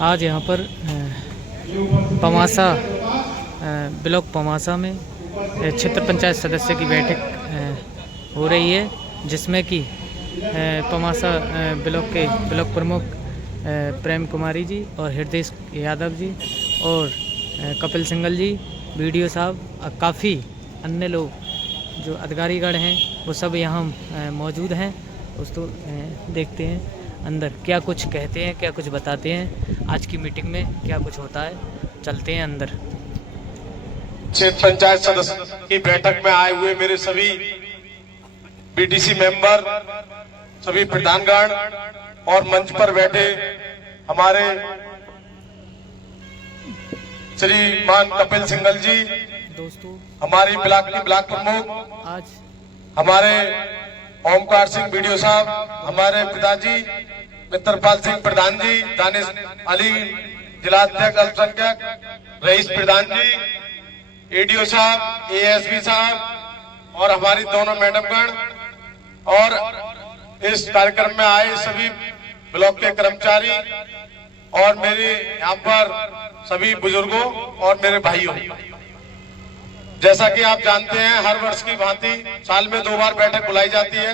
आज यहाँ पर पमासा ब्लॉक पमासा में क्षेत्र पंचायत सदस्य की बैठक हो रही है, जिसमें कि पमासा ब्लॉक के ब्लॉक प्रमुख प्रेम कुमारी जी और हृदय यादव जी और कपिल सिंगल जी, बीडीओ साहब, काफ़ी अन्य लोग जो अधिकारीगण हैं वो सब यहाँ मौजूद हैं। दोस्तों देखते हैं अंदर क्या कुछ कहते हैं, क्या कुछ बताते हैं, आज की मीटिंग में क्या कुछ होता है। चलते हैं अंदर। क्षेत्र पंचायत सदस्य की बैठक में आए हुए मेरे सभी बीडीसी मेंबर, सभी प्रधानगण और मंच पर बैठे हमारे श्रीमान कपिल सिंगल जी, दोस्तों हमारी ब्लॉक की ब्लॉक प्रमुख आज हमारे ओमकार सिंह बीडीओ साहब, हमारे पिताजी मित्रपाल सिंह प्रधान जी, दानिश अली जिलाध्यक्ष अल्पसंख्यक रईस प्रधान जी, एडीओ साहब, एएसपी साहब और हमारी दोनों मैडमगण और इस कार्यक्रम में आए सभी ब्लॉक के कर्मचारी और मेरे यहाँ पर सभी बुजुर्गों और मेरे भाइयों। जैसा कि आप जानते हैं, हर वर्ष की भांति साल में 2 बार बैठक बुलाई जाती है,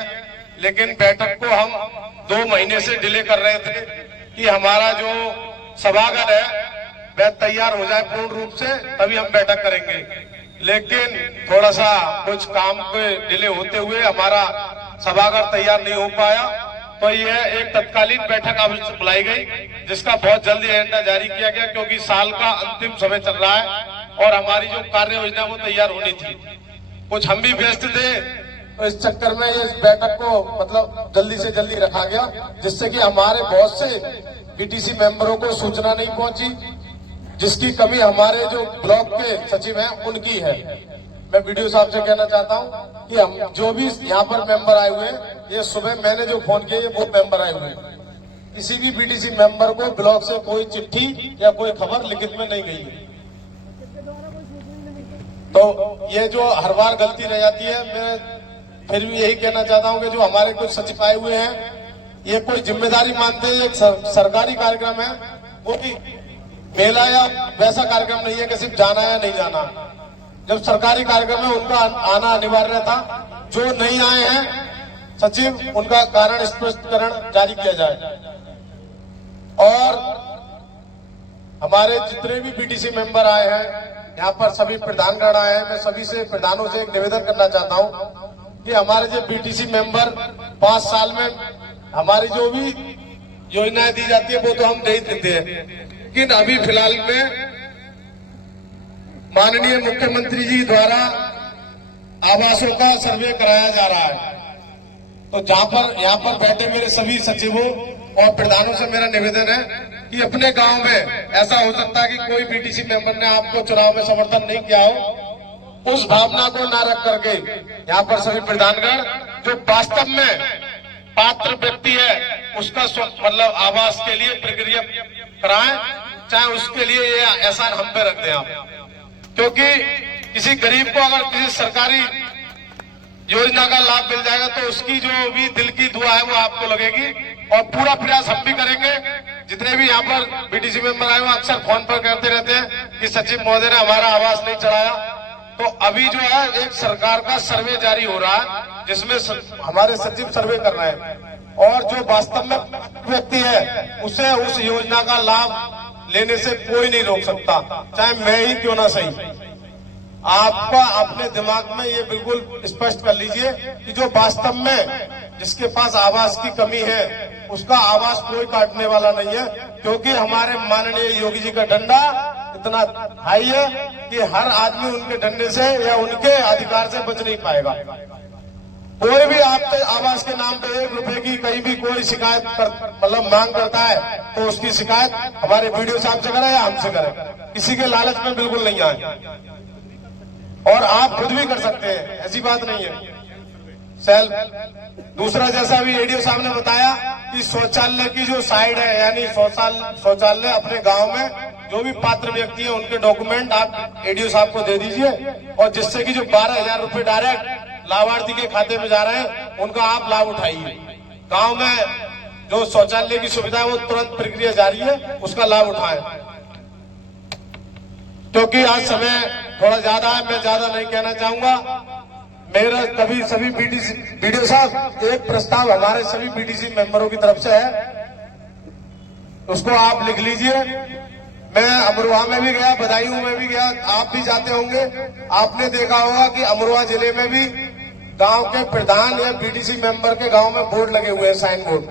लेकिन बैठक को हम 2 महीने से डिले कर रहे थे कि हमारा जो सभागार है वह तैयार हो जाए पूर्ण रूप से, तभी हम बैठक करेंगे। लेकिन थोड़ा सा कुछ काम के डिले होते हुए हमारा सभागार तैयार नहीं हो पाया, तो यह एक तत्कालीन बैठक अब बुलाई गई, जिसका बहुत जल्दी एजेंडा जारी किया गया, क्योंकि साल का अंतिम समय चल रहा है और हमारी जो कार्य योजना वो तैयार होनी थी। कुछ हम भी व्यस्त थे, तो इस चक्कर में इस बैठक को मतलब जल्दी से जल्दी रखा गया, जिससे कि हमारे बहुत से बीटीसी मेंबरों को सूचना नहीं पहुंची, जिसकी कमी हमारे जो ब्लॉक के सचिव हैं उनकी है। मैं वीडियो साहब से कहना चाहता हूं कि हम जो भी यहाँ पर मेंबर आए हुए हैं, ये सुबह मैंने जो फोन किया ये वो मेंबर आए हुए हैं। किसी भी बीटीसी मेंबर को ब्लॉक से कोई चिट्ठी या कोई खबर लिखित में नहीं गई है। तो ये जो हर बार गलती रह जाती है, मैं फिर भी यही कहना चाहता हूं कि जो हमारे कुछ सचिव आए हुए हैं, ये कोई जिम्मेदारी मानते हैं, एक सरकारी कार्यक्रम है, वो भी मेला या वैसा कार्यक्रम नहीं है कि सिर्फ जाना या नहीं जाना। जब सरकारी कार्यक्रम है उनका आना अनिवार्य था। जो नहीं आए हैं सचिव, उनका कारण स्पष्टीकरण जारी किया जाए। और हमारे जितने भी बीटीसी मेंबर आए हैं, यहाँ पर सभी प्रधानगण आए हैं, मैं सभी से प्रधानों से एक निवेदन करना चाहता हूँ कि हमारे जो बीटीसी मेंबर 5 साल में हमारी जो भी योजनाएं दी जाती है वो तो हम दे देते हैं, लेकिन अभी फिलहाल में माननीय मुख्यमंत्री जी द्वारा आवासों का सर्वे कराया जा रहा है। तो यहाँ पर बैठे मेरे सभी सचिवों और प्रधानों से मेरा निवेदन है कि अपने गांव में ऐसा हो सकता है कि कोई बीटीसी मेंबर ने आपको चुनाव में समर्थन नहीं किया हो, उस भावना को ना रख करके यहाँ पर सभी प्रधानगण जो वास्तव में पात्र व्यक्ति है उसका मतलब आवास के लिए प्रक्रिया कराएं, चाहे उसके लिए ये एहसान हम पे रख दें आप। क्योंकि किसी गरीब को अगर किसी सरकारी योजना का लाभ मिल जाएगा तो उसकी जो भी दिल की दुआ है वो आपको लगेगी, और पूरा प्रयास हम भी करेंगे। जितने भी यहाँ पर बीटीसी मेंबर आए वो अक्सर फोन पर कहते रहते हैं कि सचिव महोदय ने हमारा आवास नहीं चढ़ाया। तो अभी जो है एक सरकार का सर्वे जारी हो रहा है, जिसमें हमारे सचिव सर्वे कर रहे हैं, और जो वास्तव में व्यक्ति है उसे उस योजना का लाभ लेने से कोई नहीं रोक सकता, चाहे मैं ही क्यों ना सही। आपका अपने दिमाग में ये बिल्कुल स्पष्ट कर लीजिए कि जो वास्तव में जिसके पास आवास की कमी है उसका आवास कोई काटने वाला नहीं है, क्योंकि हमारे माननीय योगी जी का डंडा इतना हाई है कि हर आदमी उनके डंडे से या उनके अधिकार से बच नहीं पाएगा। कोई भी आपके आवास के नाम पे 1 रुपए की कहीं भी कोई शिकायत मतलब मांग करता है तो उसकी शिकायत हमारे वीडियो साहब से करे या हमसे करे, किसी के लालच में बिल्कुल नहीं आए। और आप खुद भी कर सकते हैं, ऐसी बात नहीं है। सेल्फ दूसरा, जैसा भी एडीओ साहब ने बताया कि शौचालय की जो साइड है, यानी शौचालय अपने गांव में जो भी पात्र व्यक्ति है उनके डॉक्यूमेंट आप एडीओ साहब को दे दीजिए, और जिससे कि जो 12,000 रुपए डायरेक्ट लाभार्थी के खाते में जा रहे हैं उनका आप लाभ उठाइए। गांव में जो शौचालय की सुविधा है वो तुरंत प्रक्रिया जारी है, उसका लाभ उठाएं। क्योंकि आज समय थोड़ा ज्यादा है, मैं ज्यादा नहीं कहना चाहूंगा। मेरा कभी सभी बीडीओ साहब एक प्रस्ताव हमारे सभी बीडीसी मेंबरों की तरफ से है, उसको आप लिख लीजिए। मैं अमरोहा में भी गया, बदायूं में भी गया, आप भी जाते होंगे, आपने देखा होगा कि अमरोहा जिले में भी गांव के प्रधान या बीडीसी मेंबर के गांव में बोर्ड लगे हुए हैं, साइन बोर्ड,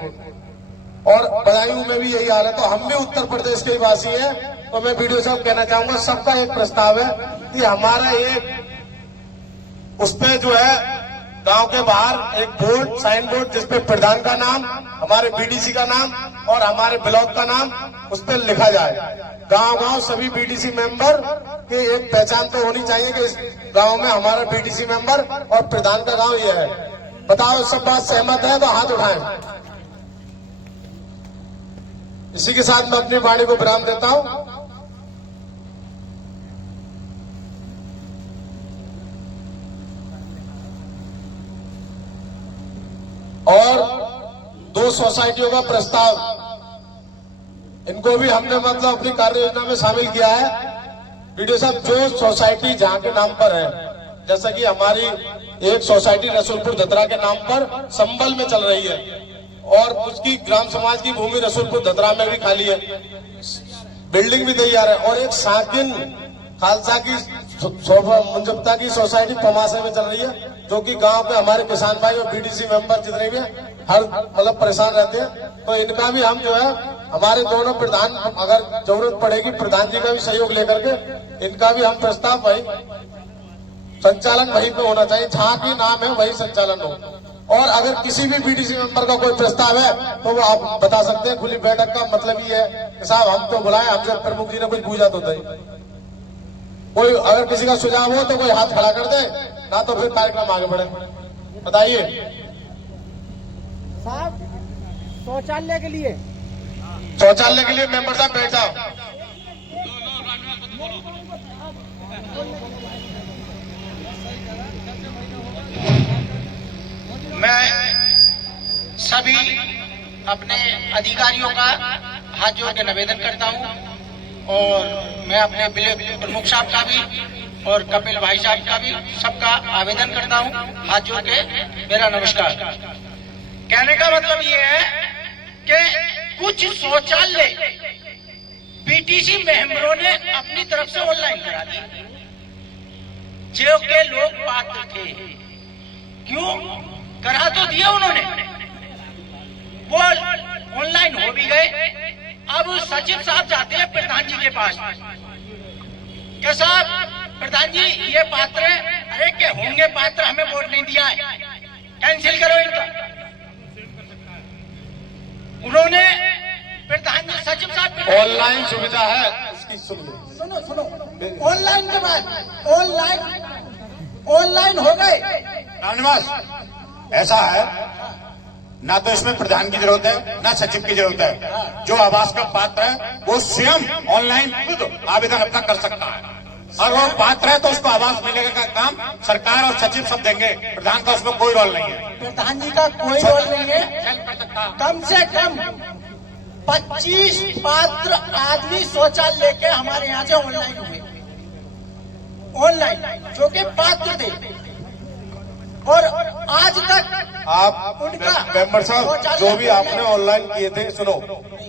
और बदायूं में भी यही हाल है। तो हम भी उत्तर प्रदेश के वासी हैं, तो मैं बीडीओ साहब कहना चाहूंगा, सबका एक प्रस्ताव है कि हमारा एक उस पे जो है गांव के बाहर एक बोर्ड, साइन बोर्ड, जिसपे प्रधान का नाम, हमारे बीडीसी का नाम और हमारे ब्लॉक का नाम उस पर लिखा जाए। गांव सभी बीडीसी मेंबर के एक पहचान तो होनी चाहिए कि इस गांव में हमारा बीडीसी मेंबर और प्रधान का गांव ये है। बताओ सब बात सहमत है तो हाथ उठाएं। इसी के साथ मैं अपनी वाणी को विराम देता हूं। और 2 सोसाइटियों का प्रस्ताव, इनको भी हमने मतलब अपनी कार्य योजना में शामिल किया है। बीडीओ साहब, जो सोसाइटी जहां के नाम पर है, जैसा कि हमारी एक सोसाइटी रसूलपुर धतरा के नाम पर संबल में चल रही है और उसकी ग्राम समाज की भूमि रसूलपुर धतरा में भी खाली है, बिल्डिंग भी तैयार है, और एक साकिन खालसा की मुंजप्ता की सोसाइटी पमासे में चल रही है, जो कि गांव के हमारे किसान भाई और बीडीसी मेंबर जितने भी हर मतलब परेशान रहते हैं। तो इनका भी हम जो है हमारे दोनों प्रधान, अगर जरूरत पड़ेगी प्रधान जी का भी सहयोग लेकर के इनका भी हम प्रस्ताव भाई संचालन वहीं पे होना चाहिए, जहाँ की नाम है वही संचालन हो। और अगर किसी भी बीडीसी मेंबर का कोई प्रस्ताव है तो वो आप बता सकते हैं। खुली बैठक का मतलब ये है कि साहब हम तो बुलाए, हमसे प्रमुख जी ने कुछ पूछा तो नहीं। कोई अगर किसी का सुझाव हो तो कोई हाथ खड़ा कर दे, ना तो फिर कार्यक्रम आगे बढ़े। बताइए साहब, शौचालय के लिए मेंबर साहब बैठ जाओ। मैं सभी अपने अधिकारियों का हाथ जोड़ के निवेदन करता हूं, और मैं अपने प्रमुख साहब का भी और कपिल भाई साहब का भी सबका आवेदन करता हूं, हाथ जोड़ के मेरा नमस्कार। कहने का मतलब ये है कि कुछ शौचालय बीटीसी मेंबरों ने अपनी तरफ से ऑनलाइन करा दिए, जो के लोग पात्र थे। क्यों करा तो दिया उन्होंने, वो ऑनलाइन हो भी गए। अब सचिव साहब जाते हैं प्रधान जी के पास, क्या साहब प्रधान जी ये पात्र है, अरे के होंगे पात्र, हमें वोट नहीं दिया है, कैंसिल करो इनका। उन्होंने प्रधान जी सचिव साहब ऑनलाइन सुविधा है इसकी, सुनो ऑनलाइन के बाद ऑनलाइन हो गए। रामनिवास, ऐसा है ना तो इसमें प्रधान की जरूरत है ना सचिव की जरूरत है। जो आवास का पात्र है वो स्वयं ऑनलाइन खुद आवेदन अपना कर सकता है, और वो पात्र है तो उसको आवास मिलेगा का काम सरकार और सचिव सब देंगे। प्रधान का उसमें कोई रोल नहीं है, प्रधान जी का कोई रोल नहीं है। कम से कम 25 पात्र आदमी शौचालय लेके हमारे यहाँ से ऑनलाइन हुए, ऑनलाइन जो कि पात्र थे, और आज तक आप उनका मेंबर साहब जो भी आपने ऑनलाइन किए थे, सुनो,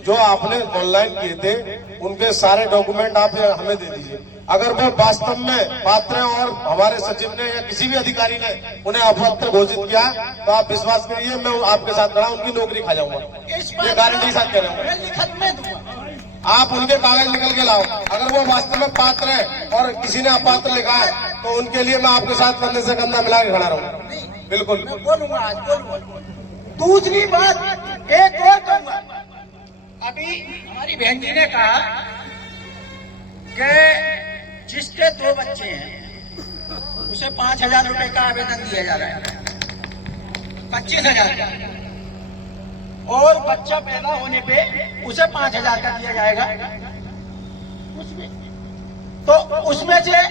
जो आपने ऑनलाइन किए थे उनके सारे डॉक्यूमेंट आप हमें दे दीजिए। अगर वो वास्तव में पात्र हैं और हमारे सचिव ने या किसी भी अधिकारी ने उन्हें अपात्र घोषित किया, तो आप विश्वास करिए मैं आपके साथ खड़ा, उनकी नौकरी खा जाऊंगा, ये गारंटी के साथ कह रहा हूँ। लिखत में दूंगा, आप उनके कागज निकल के लाओ। अगर वो वास्तव में पात्र है और किसी ने अपात्र लिखा है तो उनके लिए मैं आपके साथ कंधे से कंधा मिला के खड़ा रहूंगा, बिल्कुल। मैं बोलूंगा, आज बोलूंगा। दूसरी बात एक और कहूंगा, अभी हमारी बहन जी ने कहा कि जिसके 2 बच्चे हैं उसे 5,000 रुपए का आवेदन दिया जा रहा है, 25,000 का, और बच्चा पैदा होने पे उसे 5,000 का दिया जाएगा। तो उसमें से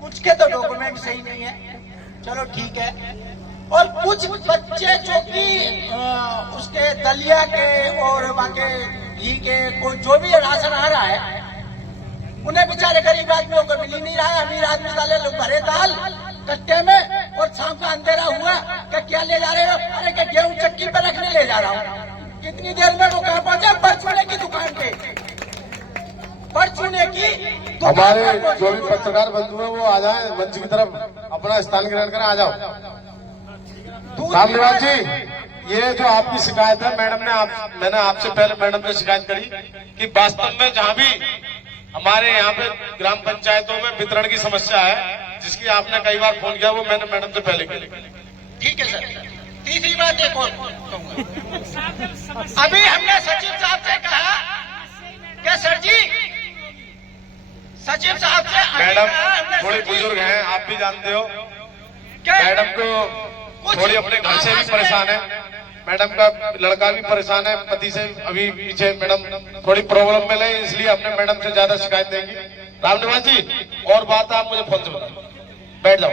कुछ के तो डॉक्यूमेंट सही नहीं है, चलो ठीक है, और कुछ बच्चे जो कि उसके दलिया के और बाकी घी के कोई जो भी राशन आ रहा है, उन्हें बेचारे गरीब आदमियों को मिल ही नहीं रहा है। अमीर आदमी डाले लोग भरे दाल कट्टे में, और शाम का अंधेरा हुआ कि क्या ले जा रहे हो? अरे क्या गेहूं चक्की पे रखने ले जा रहा हूँ। कितनी देर में वो कहाँ पहुंचे? परचूने की दुकान पे, परचूने की दुकान हमारे पे पहुंचे। जो भी पत्रकार बंधु हैं वो आ जाए मंच की तरफ, अपना स्थान ग्रहण करें। आ जाओ। रामनिवास जी, ये जो आपकी शिकायत है, मैंने आपसे पहले मैडम ने शिकायत करी कि वास्तव में जहाँ भी हमारे यहाँ पे ग्राम पंचायतों में वितरण की समस्या है, जिसकी आपने कई बार फोन किया, वो मैंने मैडम से पहले की। ठीक है सर। तीसरी बात एक और कहूंगा। अभी हमने सचिव साहब से कहा कि सर जी, सचिव साहब से मैडम थोड़ी बुजुर्ग हैं, आप भी जानते हो। मैडम को थोड़ी अपने घर से भी परेशान है, मैडम का लड़का भी परेशान है, पति से अभी पीछे मैडम थोड़ी प्रॉब्लम में लगे, इसलिए अपने मैडम से ज्यादा शिकायत देंगी। रामनिवास जी, और बात आप मुझे फोन से बताओ। बैठ जाओ।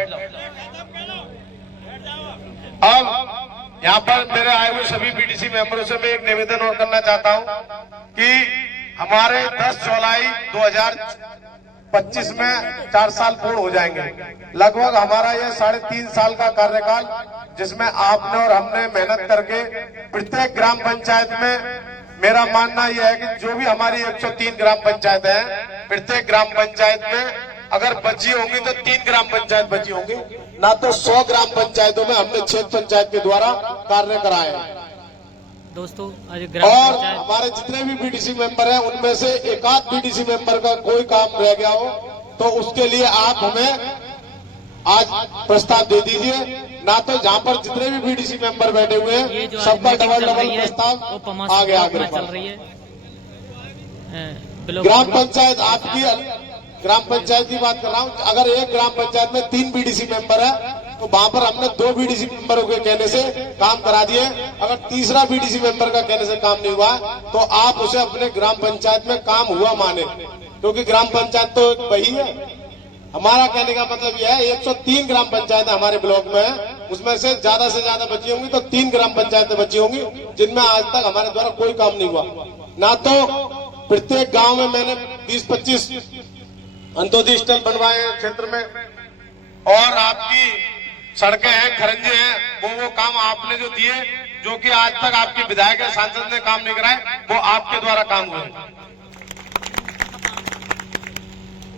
अब यहाँ पर मेरे आए हुए सभी बीडीसी मेंबरों से मैं एक निवेदन और करना चाहता हूँ कि हमारे 10 जुलाई 2025 में 4 साल पूर्ण हो जाएंगे। लगभग हमारा यह 3.5 साल का कार्यकाल, जिसमें आपने और हमने मेहनत करके प्रत्येक ग्राम पंचायत में, मेरा मानना यह है कि जो भी हमारी 103 ग्राम पंचायत है, प्रत्येक ग्राम पंचायत में अगर बची होंगी तो 3 ग्राम पंचायत बची होंगी, ना तो 100 ग्राम पंचायतों में हमने क्षेत्र पंचायत के द्वारा कार्य कराए हैं। दोस्तों आज ग्राम और पंचायत हमारे जितने भी बीडीसी मेंबर हैं, उनमें से एक आध बीडीसी मेंबर का कोई काम रह गया हो तो उसके लिए आप हमें आज प्रस्ताव दे दीजिए, ना तो जहाँ पर जितने भी बीडीसी मेंबर बैठे हुए ये हैं जो आज सबका मीटिंग डबल चल रही डबल है वो प्रस्ताव पमासा आगे ब्लॉक आगे में चल रही है। ब्लॉक ग्राम पंचायत आपकी, ग्राम पंचायत की बात कर रहा हूँ। अगर एक ग्राम पंचायत में 3 बीडीसी मेंबर है तो वहाँ पर हमने 2 बीडीसी मेंबरों के कहने से काम करा दिए। अगर तीसरा बीडीसी मेंबर का कहने से काम नहीं हुआ तो आप उसे अपने ग्राम पंचायत में काम हुआ माने, क्योंकि ग्राम पंचायत तो वही है। हमारा कहने का मतलब यह है 103 ग्राम पंचायत हमारे ब्लॉक में है, उसमें से ज्यादा बची होंगी तो 3 ग्राम पंचायतें बची होंगी जिनमें आज तक हमारे द्वारा कोई काम नहीं हुआ। ना तो प्रत्येक गांव में मैंने 20-25 अंत्योदय स्थल बनवाए हैं क्षेत्र में, और आपकी सड़कें हैं, खरंजे हैं, वो काम आपने जो दिए, जो कि आज तक आपके विधायक या सांसद ने काम नहीं कराए, वो आपके द्वारा काम हुए।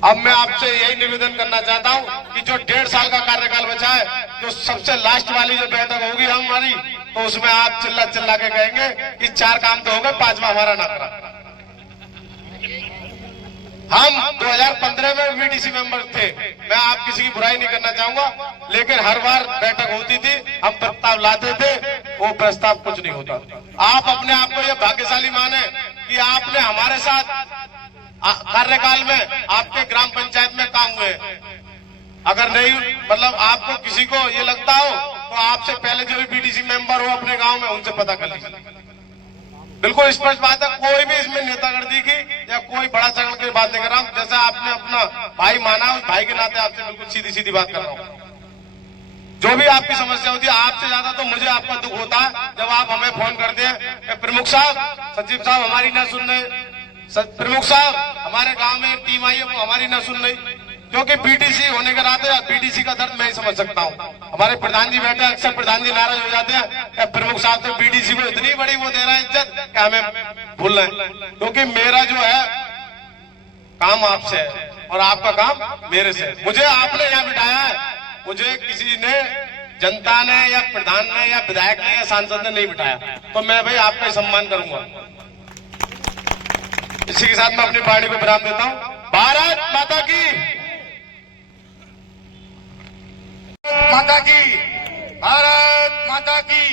अब मैं आपसे यही निवेदन करना चाहता हूं कि जो 1.5 साल का कार्यकाल बचा है, तो सबसे लास्ट वाली जो बैठक होगी हमारी, तो उसमें आप चिल्ला के कहेंगे कि 4 काम तो हो गए, 5वां हमारा ना करा। हम 2015 में बीडीसी मेंबर थे, मैं आप किसी की बुराई नहीं करना चाहूंगा, लेकिन हर बार बैठक होती थी, हम प्रस्ताव लाते थे, वो प्रस्ताव कुछ नहीं होता। आप अपने आप को ये भाग्यशाली माने कि आपने हमारे साथ कार्यकाल में आपके ग्राम पंचायत में काम हुए। अगर नहीं, मतलब आपको किसी को ये लगता हो तो आपसे पहले जो भी बीडीसी मेंबर हो अपने गांव में, उनसे पता कर लीजिए। बिल्कुल स्पष्ट बात है, कोई भी इसमें नेतागर्दी की या कोई बड़ा चढ़ की बात नहीं कर रहा हूं। जैसा आपने अपना भाई माना, उस भाई के नाते आपसे बिल्कुल सीधी बात कर रहा हूं। जो भी आपकी समस्या होती है, आपसे ज्यादा तो मुझे आपका दुख होता है जब आप हमें फोन करते हैं, प्रमुख साहब, सचिव साहब हमारी ना सुन रहे, प्रमुख साहब हमारे गांव में एक टीम आई है, वो हमारी ना सुन रही। क्योंकि बीडीसी होने के नाते बीडीसी का दर्द मैं ही समझ सकता हूं। हमारे प्रधान जी बैठे, अक्सर प्रधान जी नाराज हो जाते हैं, प्रमुख साहब तो बीडीसी को इतनी बड़ी वो दे रहे हैं इज्जत कि हमें भूल रहे हैं। क्योंकि मेरा जो है काम आपसे है और आपका काम मेरे से है। मुझे आपने यहाँ बिठाया है, मुझे किसी ने, जनता ने या प्रधान ने या विधायक ने या सांसद ने नहीं बिठाया, तो मैं भाई आपका सम्मान करूंगा। इसी के साथ मैं अपनी वाणी को विराम देता हूं। भारत माता की, माता की, भारत माता की,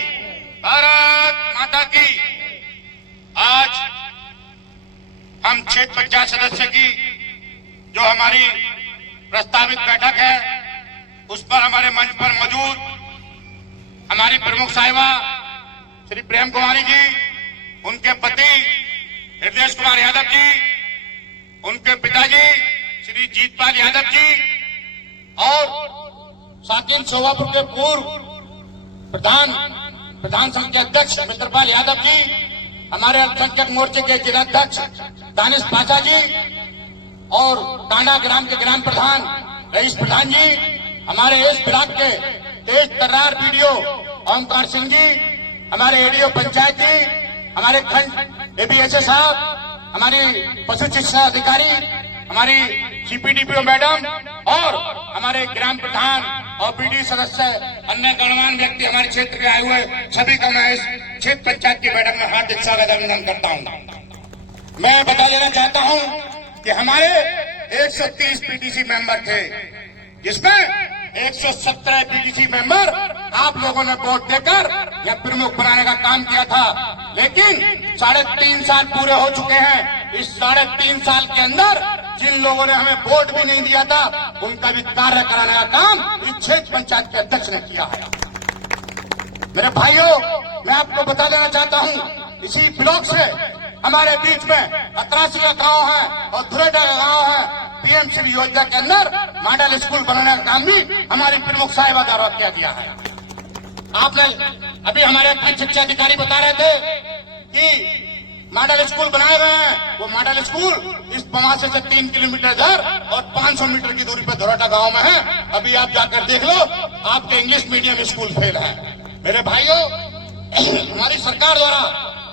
भारत माता की। आज हम क्षेत्र पंचायत सदस्य की जो हमारी प्रस्तावित बैठक है, उस पर हमारे मंच पर मौजूद हमारी प्रमुख साहिबा श्री प्रेम कुमारी जी, उनके पति हृदय कुमार यादव जी, उनके पिताजी श्री जीतपाल यादव जी, और साकिन शोभापुर के पूर्व प्रधान संघ के अध्यक्ष मित्रपाल यादव जी, हमारे अल्पसंख्यक मोर्चे के जिलाध्यक्ष दानिश पाशा जी और टांडा ग्राम के ग्राम प्रधान रईस प्रधान जी, हमारे इस ब्लॉक के तेज तर्रार बीडीओ ओमकार सिंह जी, हमारे एडीओ पंचायत जी, हमारे खंड एबीएसए साहब, हमारी पशु चिकित्सा अधिकारी, हमारी सीपीडीपीओ मैडम और हमारे ग्राम प्रधान और बीडी सदस्य, अन्य गणमान्य व्यक्ति हमारे क्षेत्र के आए हुए सभी का मैं इस क्षेत्र पंचायत की बैठक में हार्दिक स्वागत अभिनंदन करता हूं। मैं बता देना चाहता हूं कि हमारे 130 पीटीसी मेंबर थे, जिसमें 117 पीटीसी मेंबर आप लोगों ने वोट देकर यह प्रमुख बनाने का काम किया था। लेकिन 3.5 साल पूरे हो चुके हैं। इस 3.5 साल के अंदर जिन लोगों ने हमें वोट भी नहीं दिया था, उनका भी कार्य कराने का काम इस क्षेत्र पंचायत के अध्यक्ष ने किया है। मेरे भाइयों, मैं आपको बता देना चाहता हूं, इसी ब्लॉक से हमारे बीच में अतरासी का गांव है और धुरेडा का गांव है। पीएमश्री योजना के अंदर मॉडल स्कूल बनाने का काम भी हमारी प्रमुख साहिबा द्वारा किया गया है। आपने अभी हमारे खंड शिक्षा अधिकारी बता रहे थे कि मॉडल स्कूल बनाए गए हैं। वो मॉडल स्कूल इस पमासे से 3 किलोमीटर इधर और 500 मीटर की दूरी पर धुरेडा गांव में है। अभी आप जाकर देख लो, आपके इंग्लिश मीडियम स्कूल फेल है। मेरे भाइयों, हमारी सरकार द्वारा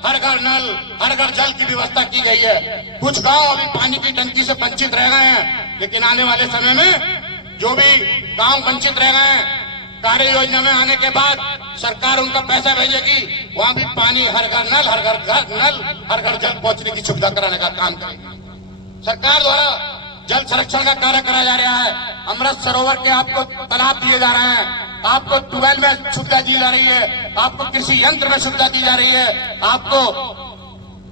हर घर नल, हर घर जल की व्यवस्था की गई है। कुछ गांव अभी पानी की टंकी से वंचित रह गए हैं, लेकिन आने वाले समय में जो भी गांव वंचित रह गए हैं, कार्य योजना में आने के बाद सरकार उनका पैसा भेजेगी, वहां भी पानी हर घर नल, हर घर जल पहुंचने की सुविधा कराने का काम करेगी। सरकार द्वारा जल संरक्षण का कार्य कराया जा रहा है। अमृत सरोवर के आपको तालाब दिए जा रहे हैं, आपको ट्यूबवेल में सुविधा दी जा रही है, आपको कृषि यंत्र में सुविधा दी जा रही है, आपको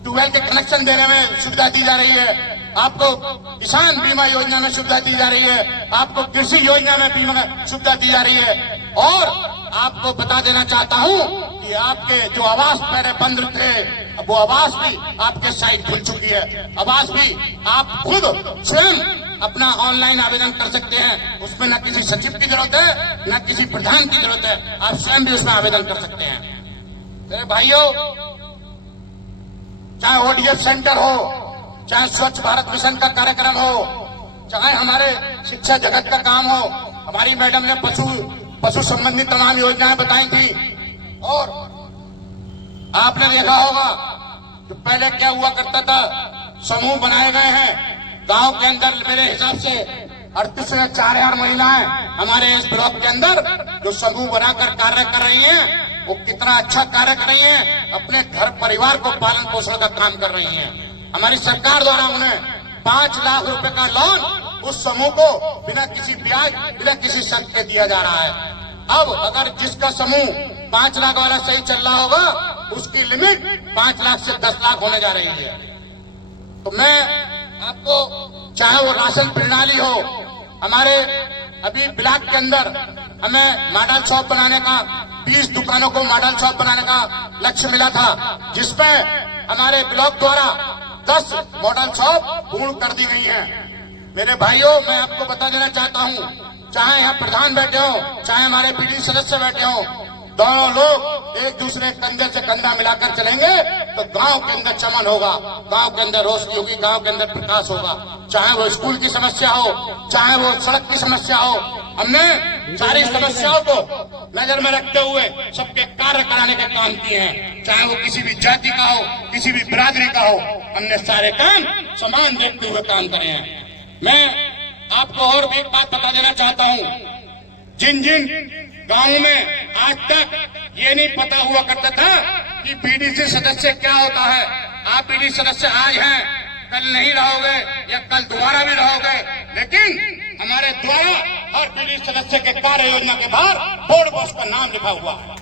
ट्यूबवेल के कनेक्शन देने में सुविधा दी जा रही है, आपको किसान बीमा योजना में सुविधा दी जा रही है, आपको कृषि योजना में बीमा सुविधा दी जा रही है। और आपको बता देना चाहता हूं कि आपके जो आवास पहले बंद थे, अब वो आवास भी आपके साइट खुल चुकी है। आवास भी आप खुद स्वयं अपना ऑनलाइन आवेदन कर सकते हैं। उसमें न किसी सचिव की जरूरत है, न किसी प्रधान की जरूरत है, आप स्वयं भी उसमें आवेदन कर सकते हैं। मेरे भाइयों, चाहे ओडीएफ सेंटर हो, चाहे स्वच्छ भारत मिशन का कार्यक्रम हो, चाहे हमारे शिक्षा जगत का काम हो, हमारी मैडम ने पशु संबंधी तमाम योजनाएं बताई थी। और आपने देखा होगा कि पहले क्या हुआ करता था, समूह बनाए गए हैं गांव के अंदर। मेरे हिसाब से 38 से 4000 महिलाएं हमारे इस ब्लॉक के अंदर जो समूह बनाकर कार्य कर रही हैं, वो कितना अच्छा कार्य कर रही हैं, अपने घर परिवार को पालन पोषण का काम कर रही हैं। हमारी सरकार द्वारा उन्हें 5 लाख रुपए का लोन उस समूह को बिना किसी ब्याज, बिना किसी शर्त के दिया जा रहा है। अब अगर जिसका समूह 5 लाख वाला सही चल रहा होगा, उसकी लिमिट 5 लाख से 10 लाख होने जा रही है। तो मैं आपको, चाहे वो राशन प्रणाली हो, हमारे अभी ब्लॉक के अंदर हमें मॉडल शॉप बनाने का, 20 दुकानों को मॉडल शॉप बनाने का लक्ष्य मिला था, जिसमें हमारे ब्लॉक द्वारा 10 मॉडल शॉप पूर्ण कर दी गई हैं। मेरे भाइयों, मैं आपको बता देना चाहता हूं, चाहे यहाँ प्रधान बैठे हो, चाहे हमारे पीडी सदस्य बैठे हो, दोनों लोग एक दूसरे कंधे से कंधा मिलाकर चलेंगे तो गांव के अंदर चमन होगा, गांव के अंदर रोशनी होगी, गांव के अंदर प्रकाश होगा। चाहे वो स्कूल की समस्या हो, चाहे वो सड़क की समस्या हो, हमने सारी समस्याओं को नजर में रखते हुए सबके कार्य कराने का काम किए हैं। चाहे वो किसी भी जाति का हो, किसी भी बिरादरी का हो, हमने सारे काम समान देखते हुए काम करे हैं। मैं आपको और भी एक बात बता देना चाहता हूं, जिन गांवों में आज तक ये नहीं पता हुआ करता था कि पीडीसी सदस्य क्या होता है। आप पीडी सदस्य आज हैं, कल नहीं रहोगे या कल दोबारा भी रहोगे, लेकिन हमारे द्वारा हर पीडी सदस्य के कार्य योजना के बाहर बोर्ड पर उसका नाम लिखा हुआ है।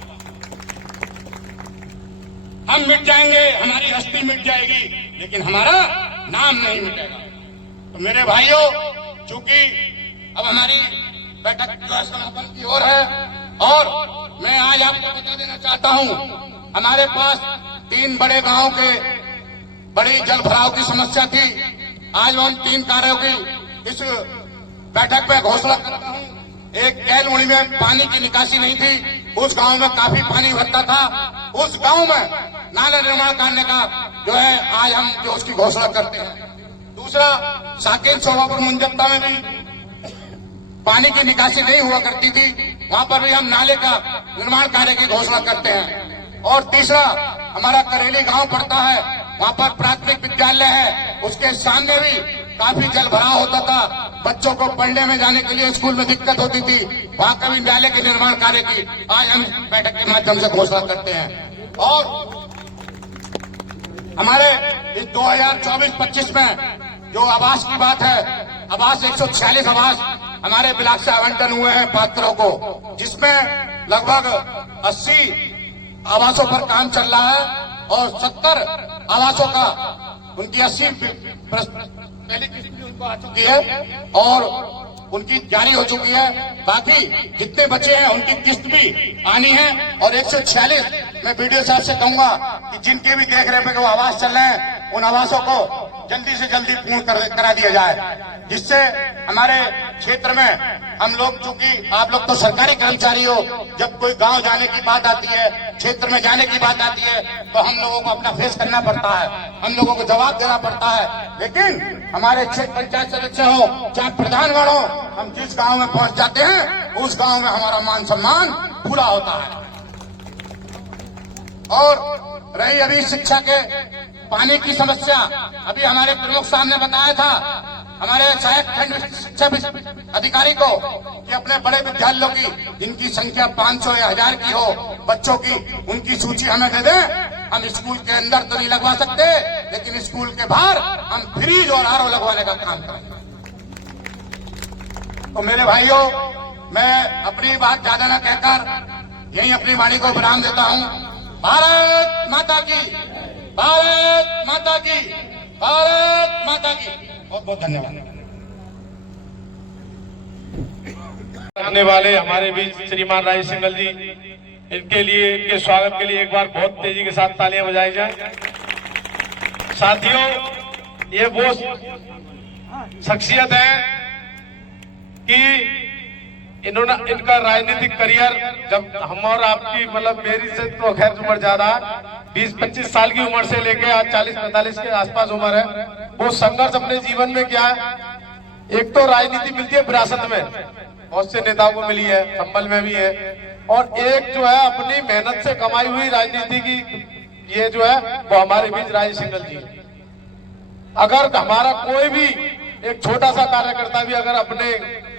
हम मिट जाएंगे, हमारी हस्ती मिट जाएगी, लेकिन हमारा नाम नहीं मिटेगा। तो मेरे भाइयों, चूंकि अब हमारी बैठक जो है समापन की ओर है, और मैं आज आपको बता देना चाहता हूं, हमारे पास 3 बड़े गांवों के बड़ी जल भराव की समस्या थी। आज मैं उन 3 कार्यों की इस बैठक में घोषणा करता हूं। एक कैलमुड़ी में पानी की निकासी नहीं थी, उस गांव में काफी पानी भरता था। उस गांव में नाला निर्माण करने का जो है आज हम जो उसकी घोषणा करते हैं। दूसरा, साकेत शोभापुर मुंजप्ता में भी पानी की निकासी नहीं हुआ करती थी, वहां पर भी हम नाले का निर्माण कार्य की घोषणा करते हैं। और तीसरा, हमारा करेली गांव पड़ता है, वहां पर प्राथमिक विद्यालय है, उसके सामने भी काफी जल भराव होता था, बच्चों को पढ़ने में जाने के लिए स्कूल में दिक्कत होती थी, वहां का भी नाले के निर्माण कार्य की आज हम बैठक के माध्यम से घोषणा करते हैं। और हमारे इस 2024-25 में जो आवास की बात है, आवास 146 आवास हमारे ब्लॉक से आवंटन हुए हैं पात्रों को, जिसमें लगभग 80 आवासों पर काम चल रहा है और 70 आवासों का उनकी 80 पहली किस्त भी उनको आ चुकी है और उनकी जारी हो चुकी है। बाकी जितने बचे हैं उनकी किस्त भी आनी है। और 146 मैं वीडियो साहब से कहूंगा कि जिनके भी देख रहे पे वो आवास चल रहे हैं, उन आवासों को जल्दी से जल्दी पूर्ण करा दिया जाए, जिससे हमारे क्षेत्र में हम लोग, चूंकि आप लोग तो सरकारी कर्मचारी हो, जब कोई गांव जाने की बात आती है, क्षेत्र में जाने की बात आती है, तो हम लोगों को अपना फेस करना पड़ता है, हम लोगों को जवाब देना पड़ता है। लेकिन हमारे क्षेत्र पंचायत सदस्य हो चाहे प्रधानगण हो, हम जिस गांव में पहुंच जाते हैं उस गांव में हमारा मान सम्मान पूरा होता है। और रही अभी शिक्षा के पानी की समस्या, अभी हमारे प्रमुख साहब ने बताया था हमारे सहायक खंड शिक्षा अधिकारी को कि अपने बड़े विद्यालयों की जिनकी संख्या 500 या 1000 की हो बच्चों की, उनकी सूची हमें दे दें। हम स्कूल के अंदर तो नहीं लगवा सकते, लेकिन स्कूल के बाहर हम फ्रिज और आरओ लगवाने का काम करेंगे। तो मेरे भाइयों, मैं अपनी बात ज्यादा न कहकर यही अपनी वाणी को विराम देता हूं। भारत माता की, भारत माता की, भारत माता की। बहुत बहुत धन्यवाद। आने वाले हमारे बीच श्रीमान राजेश सिंघल जी, इनके लिए, इनके स्वागत के लिए एक बार बहुत तेजी के साथ तालियां बजाई जाए। साथियों, ये वो शख्सियत है कि इनका राजनीतिक करियर, जब हम और आपकी मतलब मेरी से तो खैर उम्र ज्यादा, 20-25 साल की उम्र से लेके आज 40-45 के आसपास उम्र है, वो संघर्ष अपने जीवन में क्या है। एक तो राजनीति मिलती है विरासत में, बहुत से नेताओं को मिली है, संभल में भी है, और एक जो है अपनी मेहनत से कमाई हुई राजनीति की, ये जो है वो हमारे बीच राजेश सिंघल जी। अगर हमारा कोई भी एक छोटा सा कार्यकर्ता भी अगर अपने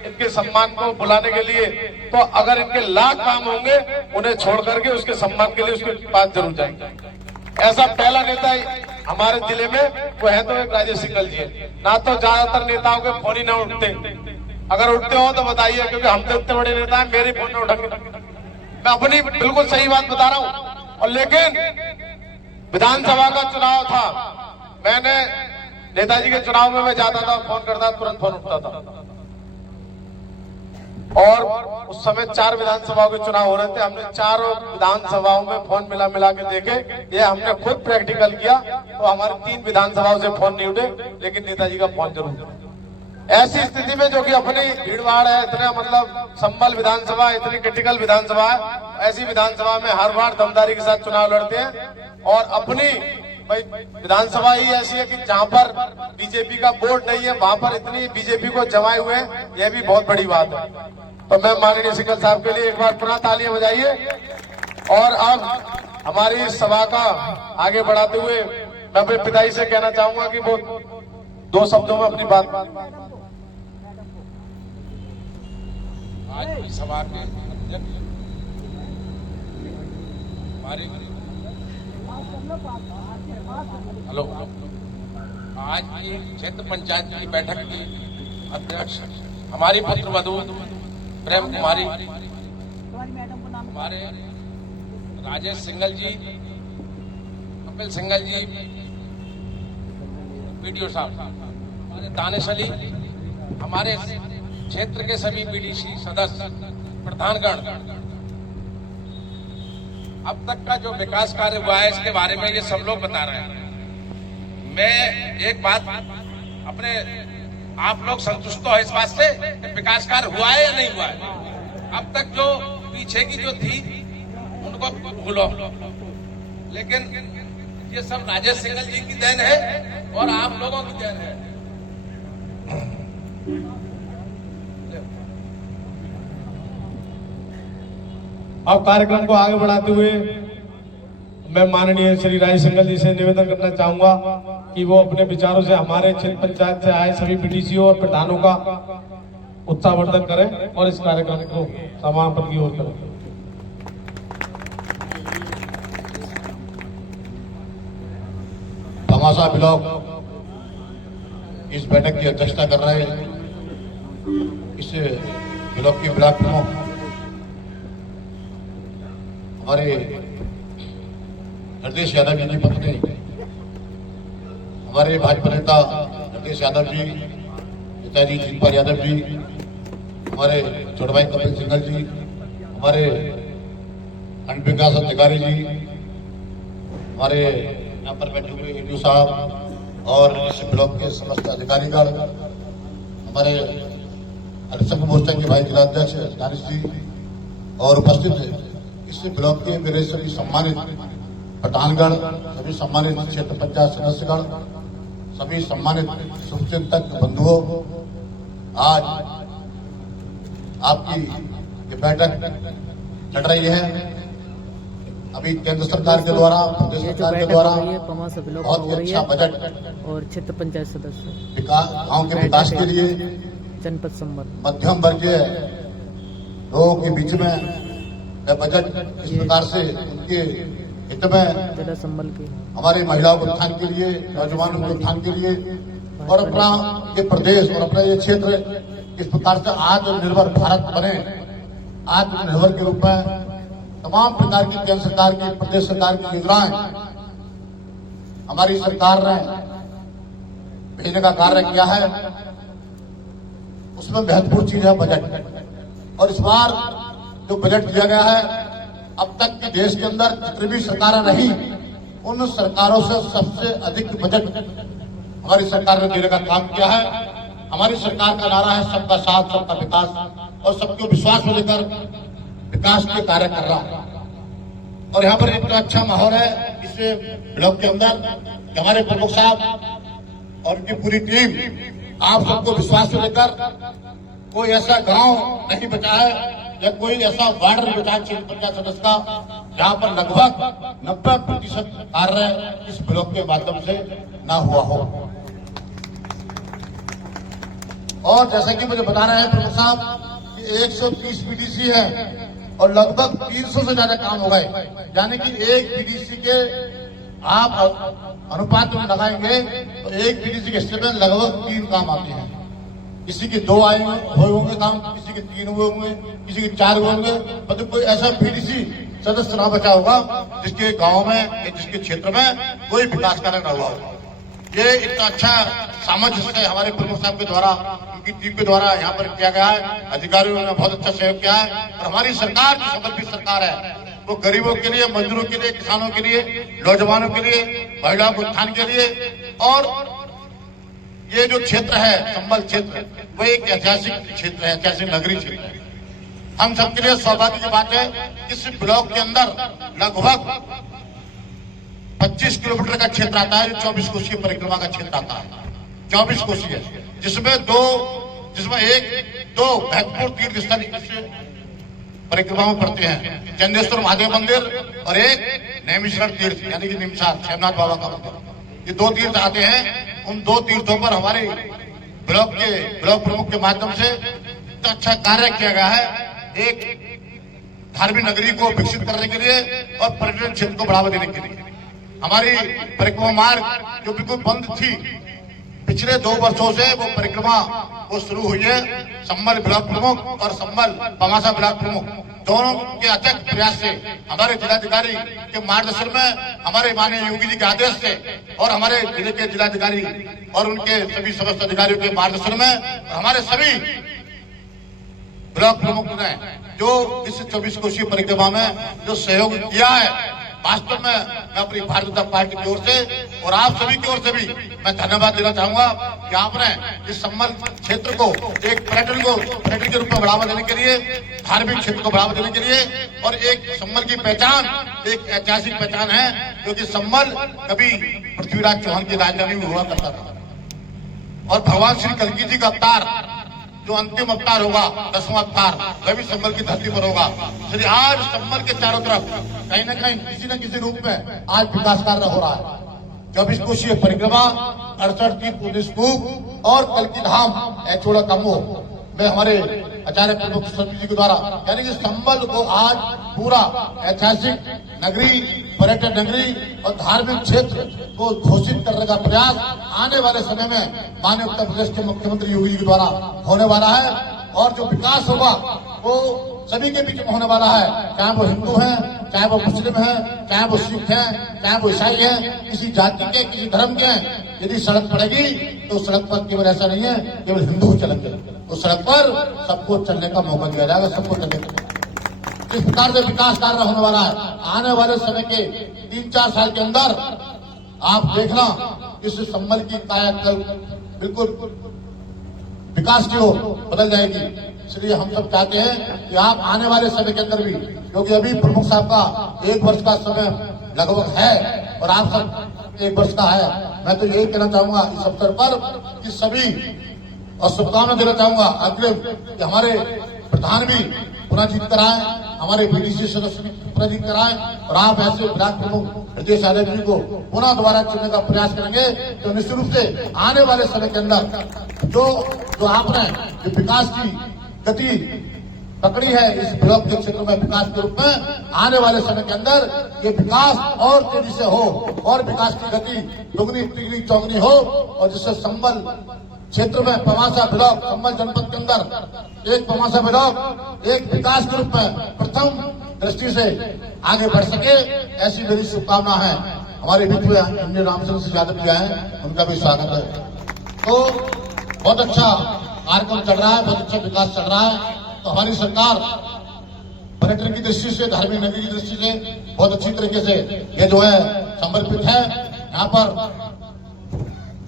इनके सम्मान को बुलाने के लिए, तो अगर इनके लाख काम होंगे उन्हें छोड़ करके उसके सम्मान के लिए उसके पास जरूर जाएंगे। ऐसा पहला नेता हमारे जिले में वो है तो एक राजेश सिंघल जी है। ना तो ज्यादातर नेताओं के फोन ही ना उठते, अगर उठते हो तो बताइए, क्योंकि हम तो इतने बड़े नेता हैं, मेरे फोन में उठेंगे। मैं अपनी बिल्कुल सही बात बता रहा हूं। और लेकिन विधानसभा का चुनाव था, मैंने नेताजी के चुनाव में मैं जाता था, फोन करता, तुरंत फोन उठता था। और उस समय 4 विधानसभाओं के चुनाव हो रहे थे, हमने 4 विधानसभाओं में फोन मिला के देखे, ये हमने खुद प्रैक्टिकल किया, तो हमारे 3 विधानसभाओं से फोन नहीं उठे, लेकिन नेताजी का फोन जरूर। ऐसी स्थिति में जो कि अपनी भीड़ भाड़ है, इतने मतलब संभल विधानसभा इतनी क्रिटिकल विधानसभा है, ऐसी विधानसभा में हर बार दमदारी के साथ चुनाव लड़ते हैं। और अपनी भाई विधानसभा ही ऐसी है कि जहां पर बीजेपी का बोर्ड नहीं है, वहां पर इतनी बीजेपी को जमाए हुए हैं, यह भी बहुत बड़ी बात है। तो मैं माननीय सिंघल साहब के लिए एक बार पुनः तालियां बजाइए। और अब हमारी सभा का आगे बढ़ाते हुए मैं अपने पिताजी से कहना चाहूंगा कि वो 2 शब्दों में अपनी बात। आज की सभा के अध्यक्ष हमारे आज की क्षेत्र पंचायत की बैठक की अध्यक्ष हमारी पुत्रवधू प्रेम कुमारी, हमारे राजेश सिंघल जी, कपिल सिंघल जी, बीडीओ साहब, हमारे दानिश अली, हमारे क्षेत्र के सभी बीडीसी सदस्य, प्रधानगण, अब तक का जो विकास कार्य हुआ है इसके बारे में ये सब लोग बता रहे हैं। मैं एक बात अपने, आप लोग संतुष्ट हो इस बात से कि विकास कार्य हुआ है या नहीं हुआ है? अब तक जो पीछे की जो थी उनको भूलो, लेकिन ये सब राजेश सिंघल जी की देन है और आप लोगों की देन है। अब कार्यक्रम को आगे बढ़ाते हुए मैं माननीय श्री राजेश सिंघल जी से निवेदन करना चाहूंगा कि वो अपने विचारों से हमारे क्षेत्र पंचायत से आए सभी पीडीसीओ और प्रधानों का उत्साहवर्धन करें और इस कार्यक्रम को समापन की ओर करें। तमाशा ब्लॉक इस बैठक की अध्यक्षता कर रहे हैं। इस ब्लॉक के ब्लॉक प्रमुख हमारे हरदेश यादव जी की पत्नी, हमारे भाजपा नेता हरदेश यादव जी, पिताजी जितपाल यादव जी, हमारे छोटे भाई कपिल सिंघल जी, हमारे खंड विकास अधिकारी जी, हमारे यहाँ पर बैठे हुए एडीओ साहब और इस ब्लॉक के समस्त अधिकारीगण, हमारे अल्पसंख्यक मोर्चा के भाई जिलाध्यक्ष दानिश जी और उपस्थित इस ब्लॉक के मेरे सभी सम्मानित प्रधानगण, सभी सम्मानित क्षेत्र पंचायत सदस्यगण, सभी सम्मानित शुभचिंतक बंधुओं, आज आपकी ये बैठक चल रही है। अभी केंद्र सरकार के द्वारा, प्रदेश सरकार के द्वारा बहुत ही अच्छा बजट और क्षेत्र पंचायत सदस्य विकास, गाँव के विकास के लिए जनपद संबल मध्यम वर्गीय लोगों के बीच में यह बजट इस प्रकार से उनके हित में, जिला संबल के हमारे महिलाओं के उत्थान के लिए, नौजवानों के उत्थान के लिए और अपना ये प्रदेश और अपना ये क्षेत्र इस प्रकार से आत्मनिर्भर भारत बने, आत्मनिर्भर के रूप में तमाम प्रकार की केंद्र सरकार की, प्रदेश सरकार की योजनाएं हमारी सरकार ने भेजने का कार्य किया है। उसमें महत्वपूर्ण चीज है बजट। और इस बार जो बजट दिया गया है, अब तक के देश के अंदर जितनी भी सरकारें रही, उन सरकारों से सबसे अधिक बजट हमारी सरकार ने देने का काम किया है। हमारी सरकार का नारा है सबका साथ, सबका विकास, और सबको विश्वास में लेकर विकास के कार्य कर रहा है। और यहाँ पर इतना अच्छा माहौल है इस ब्लॉक के अंदर कि हमारे प्रमुख साहब और उनकी पूरी टीम आप सबको विश्वास में लेकर, कोई ऐसा गांव नहीं बचा है या कोई ऐसा वार्ड नहीं बचा क्षेत्र पंचायत सदस्य का जहां पर लगभग 90% कार्य इस ब्लॉक के माध्यम से ना हुआ हो। और जैसा कि मुझे बता रहे हैं प्रमुख साहब कि 130 पीडीसी है और लगभग 300 से ज्यादा काम हो गए, यानी कि एक पीडीसी के आप अनुपात में लगाएंगे तो एक पीडीसी के हिस्से में लगभग 3 काम आते हैं। किसी के 2 आए हुए होंगे काम, किसी के 3 हुए होंगे, किसी के 4 हुए होंगे, मतलब कोई ऐसा पीडीसी सदस्य ना बचा होगा जिसके गांव में या जिसके क्षेत्र में कोई विकास कार्य न हुआ होगा। ये इतना अच्छा सामंजस्य हमारे प्रमुख साहब के द्वारा, उनकी टीम के द्वारा यहाँ पर किया गया है। अधिकारियों ने बहुत अच्छा सहयोग किया है और हमारी सरकार जो समर्पित सरकार है वो गरीबों के लिए, मजदूरों के लिए, किसानों के लिए, नौजवानों के लिए, महिलाओं के उत्थान के लिए। और ये जो क्षेत्र है संबल क्षेत्र, वो एक ऐतिहासिक क्षेत्र है, ऐतिहासिक नगरी क्षेत्र है। हम सबके लिए सौभाग्य की बात है इस ब्लॉक के अंदर लगभग 25 किलोमीटर का क्षेत्र आता है, जो 24 कोसीय परिक्रमा का क्षेत्र आता है। 24 कोसीय, जिसमें एक दो महत्वपूर्ण तीर्थ स्थल परिक्रमा में पड़ते हैं, चंदेश्वर महादेव मंदिर और एक नैमिषारण्य तीर्थ यानी कि निमसार शैवनाथ बाबा का मंदिर। ये 2 तीर्थ आते हैं। उन 2 तीर्थों पर हमारे ब्लॉक प्रमुख के माध्यम से तो अच्छा कार्य किया गया है, एक धार्मिक नगरी को विकसित करने के लिए और पर्यटन क्षेत्र को बढ़ावा देने के लिए। हमारी परिक्रमा मार्ग जो बिल्कुल बंद थी, पिछले 2 वर्षों से वो परिक्रमा वो शुरू हुई है। संबल ब्लॉक प्रमुख और संबल पमासा ब्लॉक प्रमुख दोनों के अथक प्रयास से, हमारे जिलाधिकारी के मार्गदर्शन में, हमारे माननीय योगी जी के आदेश से और हमारे जिले के जिलाधिकारी और उनके सभी समस्त अधिकारियों के मार्गदर्शन में और हमारे सभी ब्लॉक प्रमुख ने जो इस 24 कोसीय परिक्रमा में जो सहयोग किया है, वास्तव में मैं अपनी भारतीय जनता पार्टी की ओर से और आप सभी की ओर से भी मैं धन्यवाद देना चाहूंगा कि आपने इस संबल क्षेत्र को एक पर्यटन के रूप में बढ़ावा देने के लिए, धार्मिक क्षेत्र को बढ़ावा देने के लिए और एक संबल की पहचान, एक ऐतिहासिक पहचान है, क्योंकि संबल कभी पृथ्वीराज चौहान की राजधानी में हुआ करता था और भगवान श्री कल्की जी का अवतार, जो अंतिम अवतार होगा, 10वां अवतार, वह भी संबल की धरती पर होगा। इसलिए आज संबल के चारों तरफ कहीं न कहीं किसी न किसी रूप में आज विकास कार्य हो रहा है। 24 कोशीय परिक्रमा, 68 की पुण्य स्तूप और कल्की धाम ऐचोड़ा कमो में हमारे आचार्य प्रमुख स्वामी जी के द्वारा, यानी कि संबल को आज पूरा ऐतिहासिक नगरी, पर्यटन नगरी और धार्मिक क्षेत्र को घोषित करने का प्रयास आने वाले समय में माननीय उत्तर प्रदेश के मुख्यमंत्री योगी जी के द्वारा होने वाला है। और जो विकास होगा वो सभी के बीच में होने वाला है, चाहे वो हिंदू हैं, चाहे वो मुस्लिम हैं, चाहे वो सिख हैं, चाहे वो ईसाई हैं, किसी जाति के, किसी धर्म के हैं। यदि सड़क पड़ेगी तो सड़क पर केवल ऐसा नहीं है केवल हिंदू चलेंगे, तो सड़क पर सबको चलने का मौका दिया जाएगा, सबको चलने का। इस प्रकार से विकास कार्य होने वाला है। आने वाले समय के 3-4 साल के अंदर आप देखना इस संबल की कायाकल्प बिल्कुल विकास की ओर बदल जाएगी। इसलिए हम सब चाहते हैं कि आप आने वाले समय के अंदर भी, क्योंकि अभी प्रमुख साहब का 1 वर्ष का समय लगभग है और आप सब 1 वर्ष का है, मैं तो यही कहना चाहूंगा इस अवसर पर कि सभी और शुभकामना देना चाहूंगा अग्रिम कि हमारे प्रधान भी पुनः जीत कर आए, हमारे बीडीसी सदस्य भी पुनः जीत कर आए और आप ऐसे विराट प्रमुख हृदय साहब जी को पुनः दोबारा चुनने का प्रयास करेंगे तो निश्चित रूप से आने वाले समय के अंदर जो आपने जो विकास की गति पकड़ी है इस ब्लॉक के क्षेत्र में विकास के रूप में, आने वाले समय के अंदर ये विकास और तेजी से हो और विकास की गति दुगनी तिगनी चौगनी हो और जिससे संबल क्षेत्र में पवासा ब्लॉक, संबल जनपद के अंदर एक पवासा ब्लॉक एक विकास के रूप में प्रथम दृष्टि से आगे बढ़ सके, ऐसी मेरी शुभकामना है। हमारे बीच में इंद्र रामचंद्र सिंह यादव जी आए, उनका भी स्वागत है। तो बहुत अच्छा कार्यक्रम चल रहा है, बहुत अच्छा विकास चल रहा है। तो हमारी सरकार पर्यटन की दृष्टि से, धार्मिक नगरी की दृष्टि से बहुत अच्छी तरीके से ये जो है समर्पित है। यहाँ पर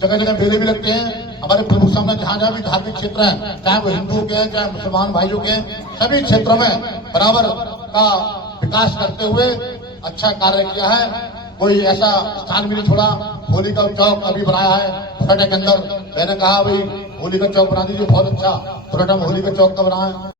जगह जगह मेले भी लगते हैं। हमारे प्रमुख सामने जहां भी धार्मिक क्षेत्र हैं, चाहे वो हिंदू के हैं, चाहे मुसलमान भाइयों के हैं, सभी क्षेत्रों में बराबर का विकास करते हुए अच्छा कार्य किया है। कोई ऐसा स्थान भी नहीं छोड़ा। होली का चौक अभी बनाया है पर्यटन के अंदर, मैंने कहा भाई होली का चौक बना दीजिए, बहुत अच्छा पर्यटन होली का चौक का बना है।